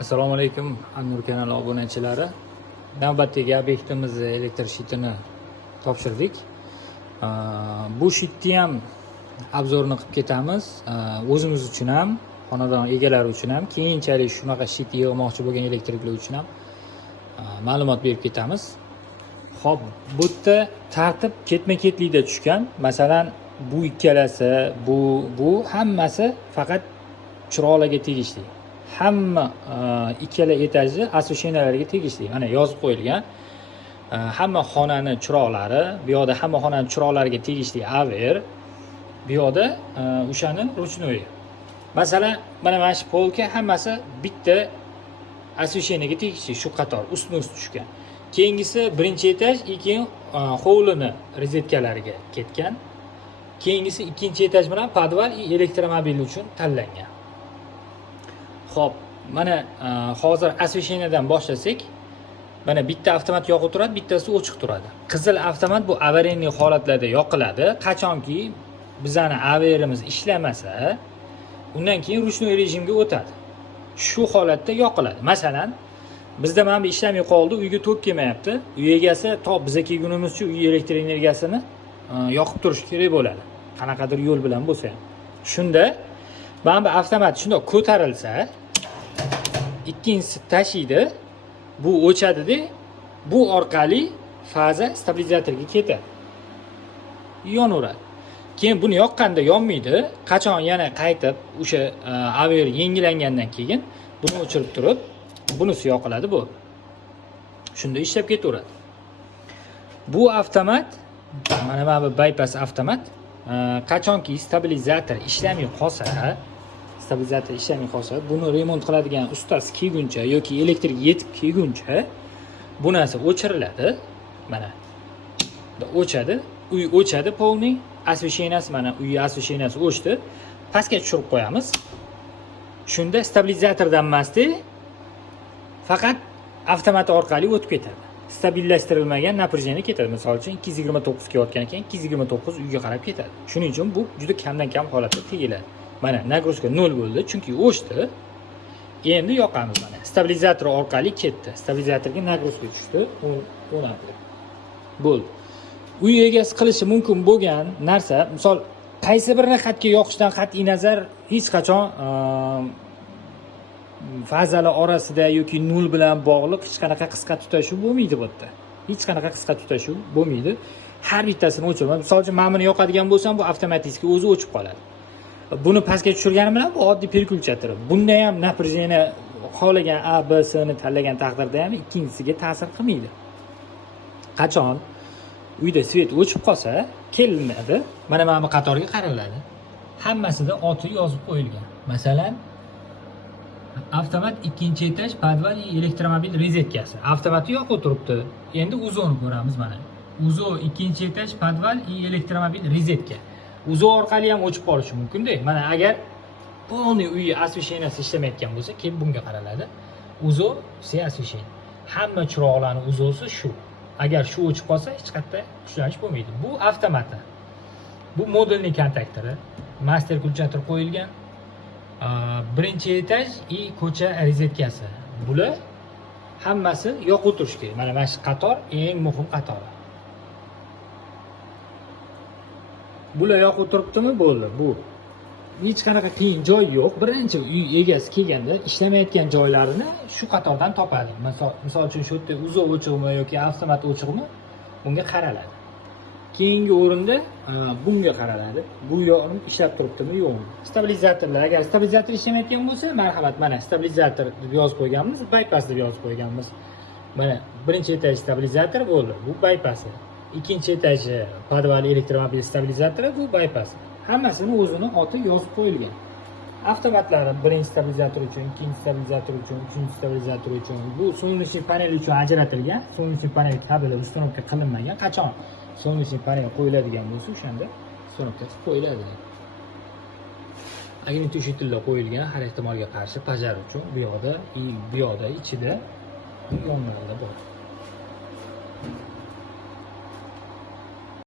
Assalomu alaykum Annur kanali obunachilari. Navbatdagi obyektimiz elektr shitini topshirdik. Bu shitni ham obzorini qilib ketamiz. O'zimiz uchun ham, xonadon egalari uchun ham, keyinchalik shunaqa shit yig'moqchi bo'lgan elektriklar uchun ham ma'lumot berib ketamiz. Xo'p, bu yerda tartib ketma-ketlikda tushgan. Masalan, bu ikkalasi, bu hammasi faqat chiroqlarga tegishli. Hamma ikkala etajli asosinalarga tegishli. Mana yozib qo'yilgan. Hamma xonani chiroqlari, bu yoqda hamma xonani chiroqlariga tegishli aver, bu yoqda o'shani ruchnoyi. Masalan, mana shu polka hammasi bitta asosinaga tegishli, shu qator ustma-ust tushgan. Keyingisi birinchi etaj, keyin hovlini rozetkalariga ketgan. Keyingisi ikkinchi etaj bilan podval elektromobil uchun tanlangan. Xo'p, mana hozir osvesheniyadan boshlasak, mana bitta avtomat yoqib turadi, bittasi o'chiq turadi. Qizil avtomat bu avariyaviy holatlarda yoqiladi. Qachonki bizani averimiz ishlamasa, undan keyin ruchnoy rejimga o'tadi. Shu holatda yoqiladi. Masalan, bizda mana bu ishlamay qoldi, uyga tok kelmayapti. Uy egasi to biza kelgunimizcha uy elektr energiyasini yoqib turish kerak bo'ladi. Qanaqadir yo'l bilan bo'lsa ham. Shunda mana bu avtomat shunda ko'tarilsa, ikkinchisi tashiydi, bu o'chadi-da, bu orqali faza stabilizatorga ketadi. Yonaveradi. Keyin buni yoqqanda yonmaydi. Qachon yana qaytib o'sha aver yangilangandan keyin buni o'chirib turib, bunisi yoqiladi bu. Shunda ishlab ketaveradi. Bu avtomat, mana bu bypass avtomat, qachonki stabilizator ishlamay qolsa, buni remont qiladigan ustasi kelguncha yoki elektrik yetib kelguncha bu narsa o'chiriladi. Mana o'chadi, uy o'chadi, polniy osvesheniyasi, mana uy osvesheniyasi o'chdi. Pastga tushirib qo'yamiz. Shunda stabilizatordan emasdi, faqat avtomat orqali o'tib ketadi. Stabilillashtirilmagan напряжение ketadi. Misol uchun 229 kelayotgan ekan, 229 uyga qarab ketadi. Shuning uchun bu juda kamdan kam holatda tegiladi. Mana nagruska 0 bo'ldi, chunki o'chdi. Endi yoqamiz mana. Stabilizator orqali ketdi. Stabilizatorga nagruska tushdi, o'rnatildi. Bo'ldi. Uy egasi qilishi mumkin bo'lgan narsa, misol qaysi birini xatga yoqishdan qat'iy nazar hech qachon fazalar orasida yoki 0 bilan bog'liq hech qanaqa qisqa tutashuv bo'lmaydi bu yerda. Hech qanaqa qisqa tutashuv bo'lmaydi. Har bittasini o'chiraman. Misol uchun men buni yoqadigan bo'lsam, bu avtomatik o'zi o'chib qoladi. Buni pastga tushirganim bilan bu oddiy perkulchator. Bunda ham напряжение xohlagan A, B, C ni tanlagan taqdirda ham ikkinchisiga ta'sir qilmaydi. Qachon uyda svet o'chib qolsa, kelinadi. Mana bu qatorga qaraladi. Hammasida oti yozib qo'yilgan. Masalan, avtomat ikkinchi etaj podval elektromobil rozetkasi. Avtomati yoqib turibdi. Endi uzoni ko'ramiz mana. Uzo ikkinchi etaj podval elektromobil rozetka. Uzo orqali ham o'chib qolishi mumkin-da. Mana agar polniy uy osvesheniyasi ishlamayotgan bo'lsa, keyin bunga qaraladi. Uzo osvesheniya. Hamma chiroqlarning uzosi shu. Agar shu o'chib qolsa, hech qayerda kuchlanish bo'lmaydi. Bu avtomati. Bu modulniy kontaktori, master kulchator qo'yilgan. Birinchi etaj ko'cha rozetkasi. Bular hammasi yoqib turishi kerak. Mana shu qator eng muhim qatori. Bular yoqib turibdimi? Bo'ldi. Bu hech qanaqa qiyin joy yo'q. Birinchi uy egasi kelganda ishlamayotgan joylarini shu qatordan topadi. Misol uchun shu yerda uzo o'chig'mi yoki avtomat o'chig'mi, bunga qaraladi. Keyingi o'rinda bunga qaraladi. Bu yo'qmi, ishlab turibdimi, yo'qmi? Stabilizatorlar, agar stabilizator ishlamayotgan bo'lsa, marhamat, mana stabilizator deb yozib qo'yganmiz, bypass deb yozib qo'yganmiz. Mana birinchi etaj stabilizator bo'ldi. Bu bypass. Ikkinchi etaj podval elektromobil stabilizatori, bu bypass. Hammasini o'zini oti yozib qo'yilgan. Avtomatlari birinchi stabilizator uchun, ikkinchi stabilizator uchun, uchinchi stabilizator uchun, bu солнечный panel uchun ajratilgan. Солнечный panel kabeli uстановка qilinmagan. Qachon солнечный panel qo'yiladigan bo'lsa, o'shanda uстановкasi qo'yiladi. Magnitoshitillar qo'yilgan har ehtimolga qarshi pojar uchun bu yoqda ichida yonlarida bor.